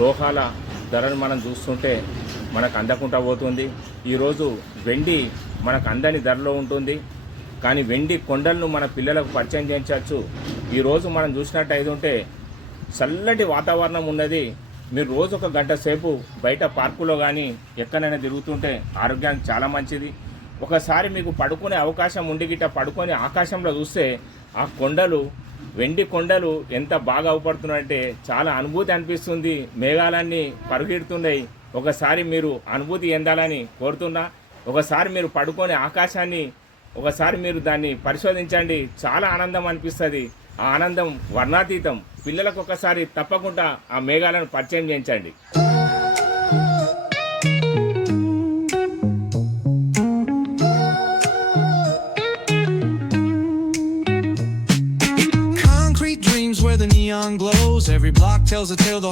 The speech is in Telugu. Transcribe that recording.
లోహాల ధరలు మనం చూస్తుంటే మనకు అందకుండా పోతుంది. ఈరోజు వెండి మనకు అందని ధరలో ఉంటుంది, కానీ వెండి కొండలను మన పిల్లలకు పరిచయం చేయించవచ్చు. ఈరోజు మనం చూసినట్టు ఉంటే చల్లటి వాతావరణం ఉన్నది. మీరు రోజు ఒక గంట సేపు బయట పార్కులో కానీ ఎక్కడైనా తిరుగుతుంటే ఆరోగ్యానికి చాలా మంచిది. ఒకసారి మీకు పడుకునే అవకాశం ఉండి గిట్ట పడుకొని ఆకాశంలో చూస్తే ఆ కొండలు, వెండి కొండలు ఎంత బాగా అవుపడుతున్నాయంటే చాలా అనుభూతి అనిపిస్తుంది. మేఘాలన్నీ పరుగెడుతున్నాయి. ఒకసారి మీరు అనుభూతి చెందాలని కోరుతున్నా. ఒకసారి మీరు పడుకొని ఆకాశాన్ని ఒకసారి మీరు దాన్ని పరిశోధించండి. చాలా ఆనందం అనిపిస్తుంది. ఆ ఆనందం వర్ణాతీతం. పిల్లలకు ఒకసారి తప్పకుండా ఆ మేఘాలను పరిచయం చేయించండి. Concrete dreams where the neon glows. Every block tells a tale.